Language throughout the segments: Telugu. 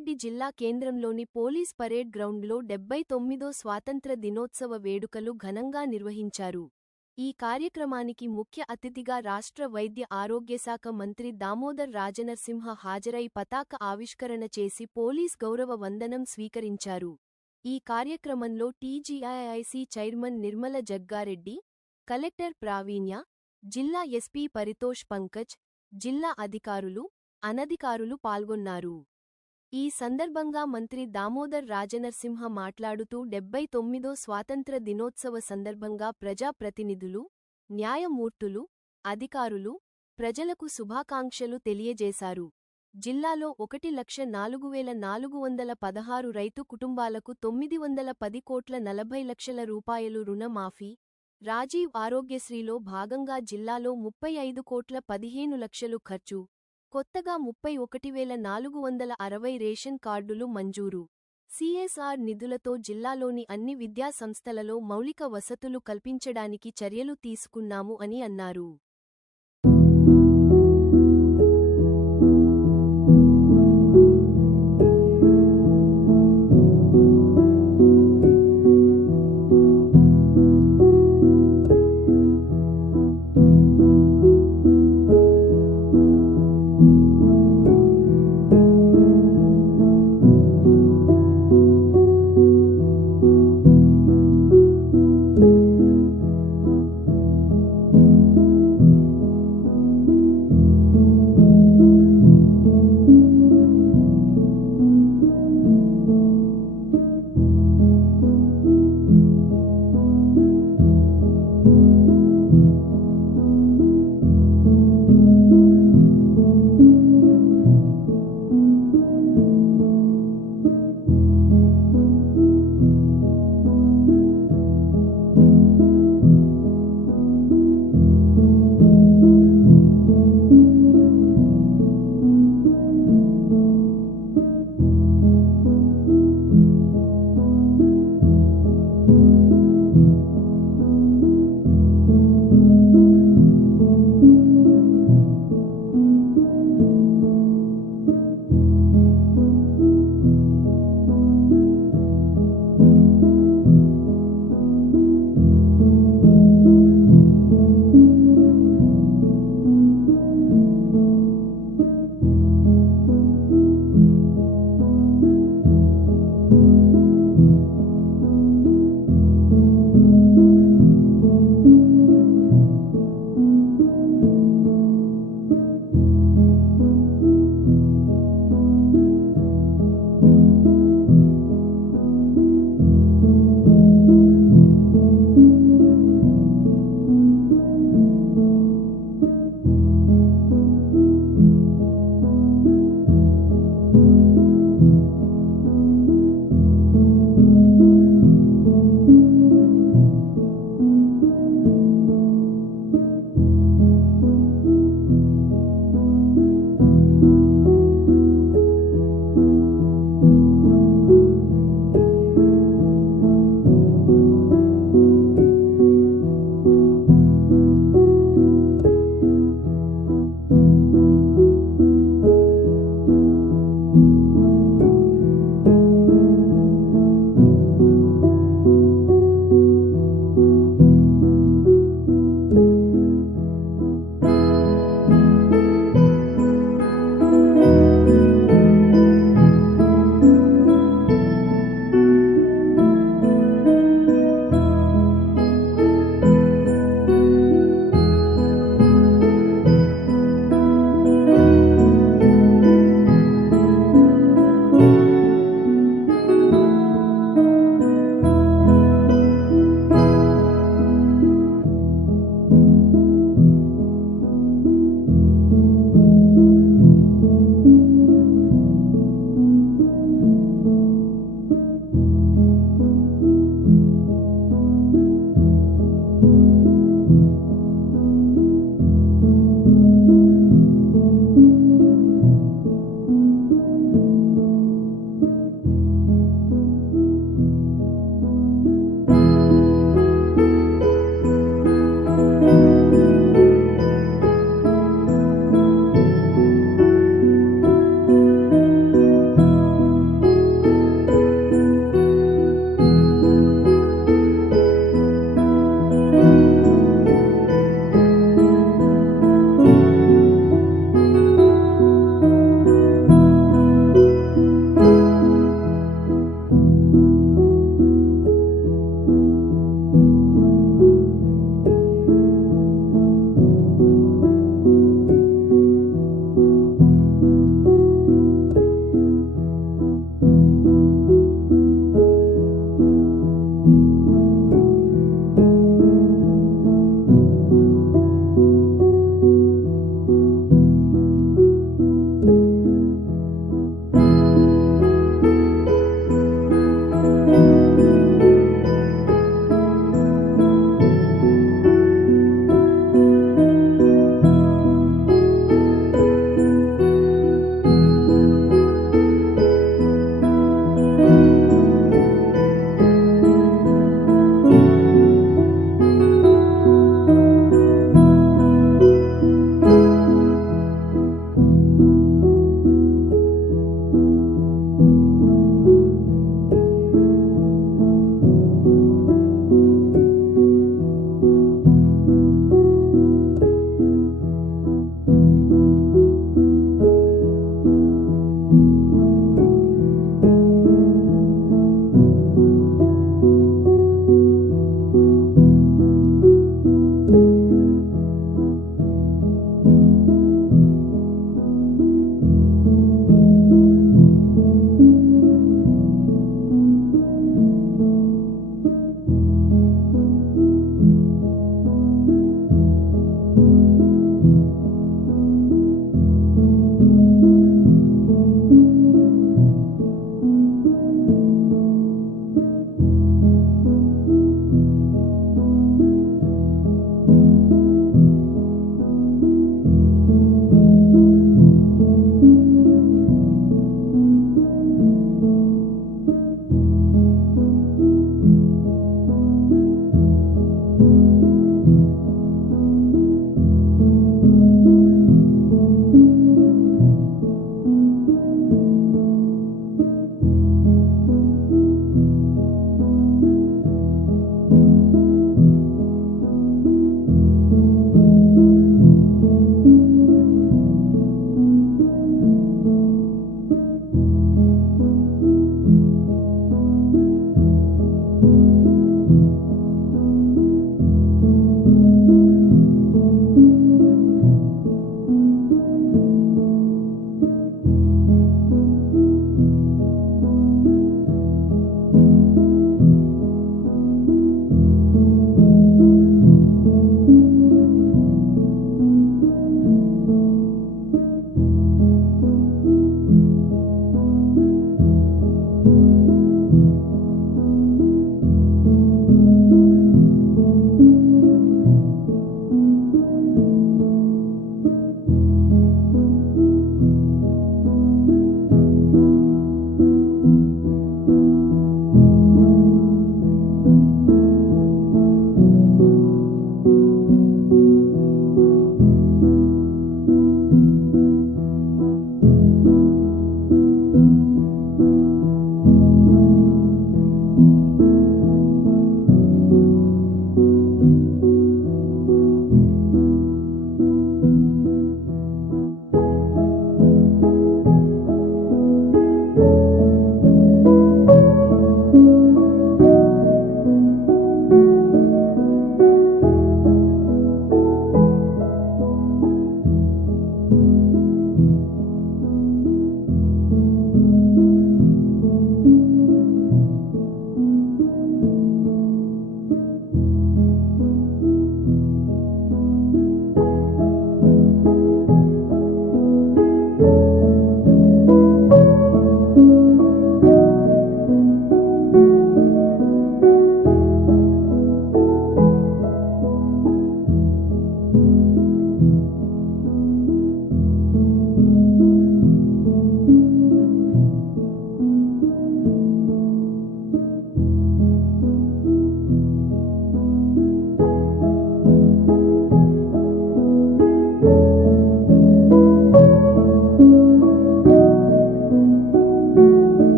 రంగారెడ్డి జిల్లా కేంద్రంలోని పోలీస్ పరేడ్ గ్రౌండ్లో 79వ స్వాతంత్ర దినోత్సవ వేడుకలు ఘనంగా నిర్వహించారు. ఈ కార్యక్రమానికి ముఖ్య అతిథిగా రాష్ట్ర వైద్య ఆరోగ్యశాఖ మంత్రి దామోదర్ రాజనరసింహ హాజరై పతాక ఆవిష్కరణ చేసి పోలీస్ గౌరవ వందనం స్వీకరించారు. ఈ కార్యక్రమంలో TGIIC chairman Nirmala Jaggareddy, collector Praveenya, జిల్లా ఎస్పీ పరితోష్ పంకజ్, జిల్లా అధికారులు, అనధికారులు పాల్గొన్నారు. ఈ సందర్భంగా మంత్రి దామోదర్ రాజనరసింహ మాట్లాడుతూ 79వ స్వాతంత్ర దినోత్సవ సందర్భంగా ప్రజాప్రతినిధులు, న్యాయమూర్తులు, అధికారులు, ప్రజలకు శుభాకాంక్షలు తెలియజేశారు. జిల్లాలో 1,04,416 రైతు కుటుంబాలకు 910 కోట్ల 40 లక్షల రూపాయలు రుణమాఫీ, రాజీవ్ ఆరోగ్యశ్రీలో భాగంగా జిల్లాలో 35 కోట్ల 15 లక్షలు ఖర్చు, కొత్తగా 31,460 రేషన్ కార్డులు మంజూరు. సీఎస్ఆర్ నిధులతో జిల్లాలోని అన్ని విద్యా సంస్థలలో మౌలిక వసతులు కల్పించడానికి చర్యలు తీసుకున్నాము అని అన్నారు.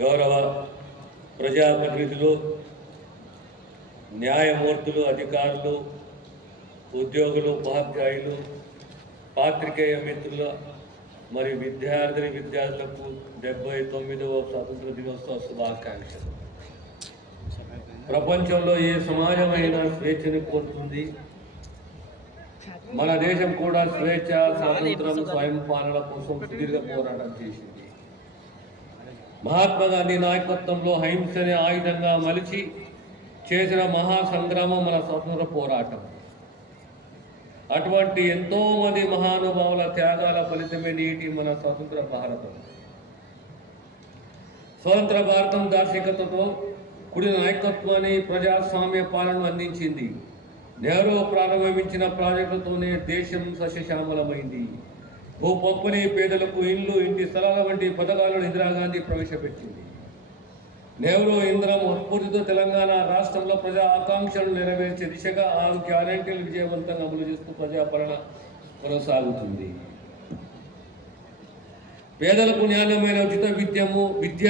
గౌరవ ప్రజాప్రతినిధులు, న్యాయమూర్తులు, అధికారులు, ఉద్యోగులు, ఉపాధ్యాయులు, పాత్రికేయ మిత్రుల మరియు విద్యార్థులకు 79వ స్వాతంత్ర దినోత్సవ శుభాకాంక్షలు. ప్రపంచంలో ఏ సమాజమైన స్వేచ్ఛని కోరుతుంది. మన దేశం కూడా స్వేచ్ఛ, స్వాతంత్రం, స్వయం పాలన కోసం సుదీర్ఘ పోరాటం చేసింది. మహాత్మా గాంధీ నాయకత్వంలో అహింసని ఆయుధంగా మలిచి చేసిన మహాసంగ్రామం మన స్వతంత్ర పోరాటం. అటువంటి ఎంతో మంది మహానుభావుల త్యాగాల ఫలితమే నేటి మన స్వతంత్ర భారతం. స్వతంత్ర భారతం దార్శనికతతో కూడిన నాయకత్వాన్ని, ప్రజాస్వామ్య పాలనను అందించింది. నెహ్రూ ప్రారంభించిన ప్రాజెక్టులతోనే దేశం సస్యశ్యామలమైంది. భూ పంపిణీ, పేదలకు ఇల్లు, ఇంటి స్థలాల వంటి పథకాలను ఇందిరాగాంధీ ప్రవేశపెట్టింది. నెహ్రూ ఇంద్రం స్ఫూర్తితో తెలంగాణ రాష్ట్రంలో ప్రజా ఆకాంక్షలను నెరవేర్చే దిశగా 6 గ్యారెంటీలు విజయవంతంగా అమలు చేస్తూ ప్రజాపాలన కొనసాగుతుంది. పేదలకు న్యాయమైన ఉచిత విద్య,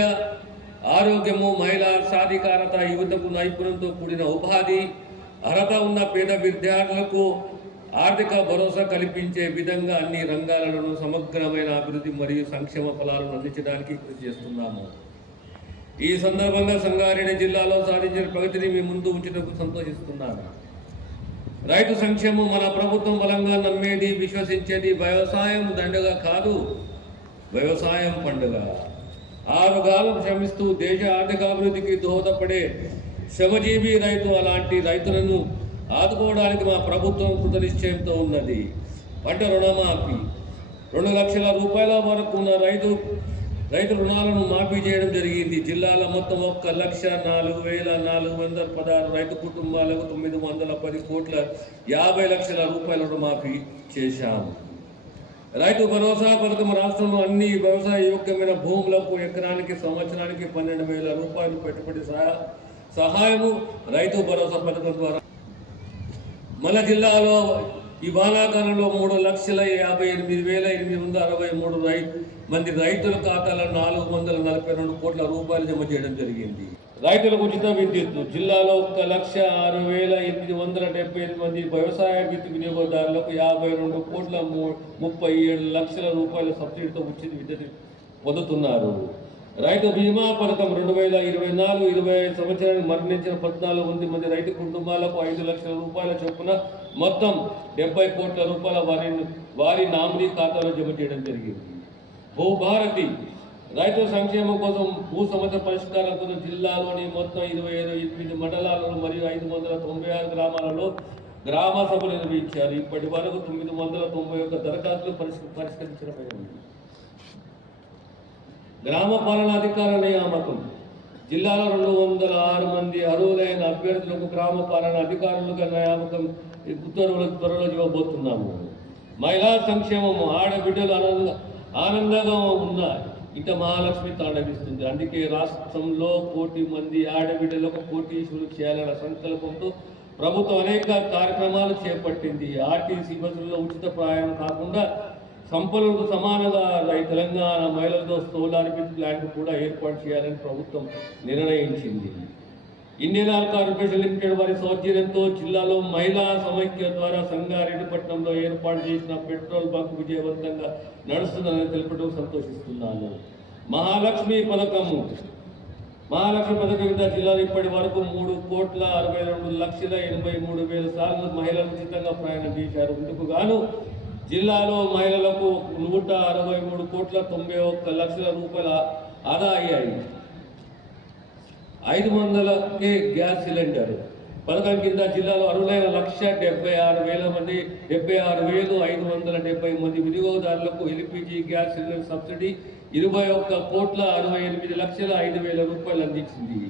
ఆరోగ్యము, మహిళా సాధికారత, యువతకు నైపుణ్యంతో కూడిన ఉపాధి, అర్హత ఉన్న పేద విద్యార్థులకు ఆర్థిక భరోసా కల్పించే విధంగా అన్ని రంగాలను సమగ్రమైన అభివృద్ధి మరియు సంక్షేమ ఫలాలను అందించడానికి కృషి చేస్తున్నాము. ఈ సందర్భంగా సంగారెడ్డి జిల్లాలో సాధించిన ప్రగతిని మీ ముందు ఉంచుటకు సంతోషిస్తున్నాను. రైతు సంక్షేమం మన ప్రభుత్వం బలంగా నమ్మేది, విశ్వసించేది. వ్యవసాయం దండగ కాదు, వ్యవసాయం పండుగ. 6 కాలం శ్రమిస్తూ దేశ ఆర్థికాభివృద్ధికి దోహదపడే శ్రమజీవి రైతు. అలాంటి రైతులను ఆదుకోవడానికి మా ప్రభుత్వం కృతనిశ్చయంతో ఉన్నది. పంట రుణమాఫీ 2 లక్షల రూపాయల వరకు ఉన్న రైతు రుణాలను మాఫీ చేయడం జరిగింది. జిల్లాలో మొత్తం 1,04,416 రైతు కుటుంబాలకు 910 కోట్ల 50 లక్షల రూపాయల రుణమాఫీ చేశాము. రైతు భరోసా పథకం రాష్ట్రంలో అన్ని వ్యవసాయ యోగ్యమైన భూములకు ఎకరానికి సంవత్సరానికి 12,000 రూపాయలు పెట్టుబడి సహాయము రైతు భరోసా పథకం ద్వారా మన జిల్లాలో ఈ వానాకాలంలో 3,58,863 మంది రైతుల ఖాతాలో 442 కోట్ల రూపాయలు జమ చేయడం జరిగింది. రైతులకు ఉచిత విద్యుత్ జిల్లాలో 1,06,878 మంది వ్యవసాయ విద్యుత్ వినియోగదారులకు 52 కోట్ల 37 లక్షల రూపాయల సబ్సిడీతో ఉచిత విద్యుత్ పొందుతున్నారు. రైతు బీమా పథకం 2024-25 సంవత్సరానికి మరణించిన 14 మంది రైతు కుటుంబాలకు 5 లక్షల రూపాయల చొప్పున మొత్తం 70 కోట్ల రూపాయల వారి నామినీ ఖాతాలో జమ చేయడం జరిగింది. భూభారతి రైతు సంక్షేమం కోసం భూ సమస్య పరిష్కారం కోసం జిల్లాలోని మొత్తం 28 మండలాలలో మరియు 596 గ్రామాలలో గ్రామ సభలు నిర్వహించారు. ఇప్పటి వరకు 991 దరఖాస్తులు పరిష్కరించడమైనది. గ్రామ పాలనాధికారుల నియామకం జిల్లాలో 206 మంది అర్హులైన అభ్యర్థులకు గ్రామ పాలన అధికారులుగా నియామకం ఉత్తర్వులు త్వరలో ఇవ్వబోతున్నాము. మహిళా సంక్షేమము ఆడబిడ్డలు ఆనందంగా ఉన్నాయి. ఇంత మహాలక్ష్మి తాండవిస్తుంది. అందుకే రాష్ట్రంలో 1 కోటి మంది ఆడబిడ్డలకు కోటీశ్వరులు చేయాలన్న సంకల్పంతో ప్రభుత్వం అనేక కార్యక్రమాలు చేపట్టింది. ఆర్టీసీ బస్సుల్లో ఉచిత ప్రయాణం కాకుండా సంపన్నులకు సమానంగా తెలంగాణ మహిళలతో సోలార్ విద్యుత్ ప్లాంట్ కూడా ఏర్పాటు చేయాలని ప్రభుత్వం నిర్ణయించింది. ఇండియన్ ఆయిల్ కార్పొరేషన్ లిమిటెడ్ వారి సౌజన్యంతో జిల్లాలో మహిళా సమైక్య ద్వారా సంగారెడ్డిపట్నంలో ఏర్పాటు చేసిన పెట్రోల్ బంక్ విజయవంతంగా నడుస్తుందని తెలుపడం సంతోషిస్తున్నాను. మహాలక్ష్మి పథకం కింద జిల్లాలో ఇప్పటి వరకు 3,62,83,000 సార్లు మహిళలు ఉచితంగా ప్రయాణం చేశారు. ఇందుకు గాను జిల్లాలో మహిళలకు 163,91 లక్షల రూపాయల ఆదా అయ్యాయి. 500కే గ్యాస్ సిలిండర్ పథకం కింద జిల్లాలో అర్హులైన 1,76,570 మంది వినియోగదారులకు ఎల్పిజి గ్యాస్ సిలిండర్ సబ్సిడీ 21,68,05,000 రూపాయలు అందించింది.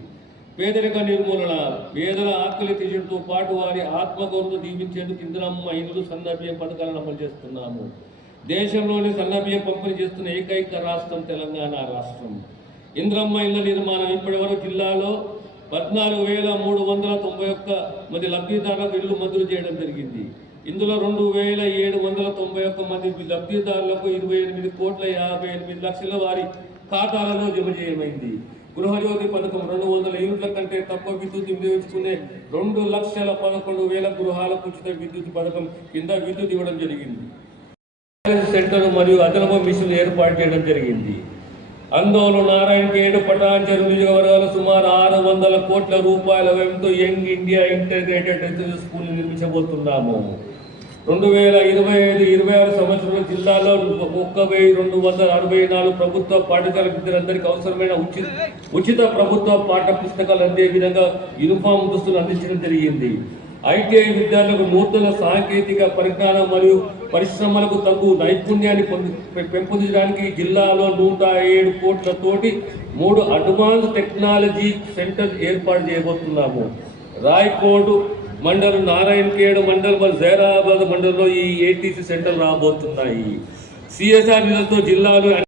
పేదరిక నిర్మూలన పేదల ఆకలి తీర్చడంతో పాటు వారి ఆత్మగౌరవం దీవించేందుకు ఇందిరమ్మ ఇల్లు, సన్నబియ్యం పథకాలను అమలు చేస్తున్నాము. దేశంలోని సన్నబియ్యం పంపిణీ చేస్తున్న ఏకైక రాష్ట్రం తెలంగాణ రాష్ట్రం. ఇందిరమ్మ ఇళ్ల నిర్మాణం ఇప్పటి వరకు జిల్లాలో 14,391 మంది లబ్ధిదారులకు ఇళ్లు మంజూరు చేయడం జరిగింది. ఇందులో 2,791 మంది లబ్ధిదారులకు 28,58 లక్షల వారి ఖాతాలలో జమ చేయమైంది. గృహజ్యోతి పథకం 200 యూనిట్ల కంటే తక్కువ విద్యుత్ వినియోగించుకునే 2,11,000 గృహాలకు ఉచిత విద్యుత్ పథకం కింద విద్యుత్ ఇవ్వడం జరిగింది. సెంటర్ మరియు అదనపు మిషన్ ఏర్పాటు చేయడం జరిగింది. అందులో నారాయణఖేడ్, పటాన్చెరు నియోజకవర్గాలు సుమారు 600 కోట్ల రూపాయల వ్యయంతో young India integrated research school నిర్మించబోతున్నాము. 2025-26 సంవత్సరంలో జిల్లాలో 1,264 ప్రభుత్వ పాఠశాల విద్యార్థులందరికీ అవసరమైన ఉచిత ప్రభుత్వ పాఠ్య పుస్తకాలు అందే విధంగా యూనిఫామ్ దుస్తులు అందించడం జరిగింది. ఐటీఐ విద్యార్థులకు నూతన సాంకేతిక పరిజ్ఞానం మరియు పరిశ్రమలకు తగ్గు నైపుణ్యాన్ని పెంపొందించడానికి జిల్లాలో 107 కోట్లతోటి 3 అడ్వాన్స్ టెక్నాలజీ సెంటర్ ఏర్పాటు చేయబోతున్నాము. రాయ్కోట్ మండలం, నారాయణఖేడ్ మండలం, జైరాబాద్ మండలంలో ఈ ఏటీసీ సెంటర్ రాబోతున్నాయి. సిఎస్ఆర్ నిధులతో జిల్లాలో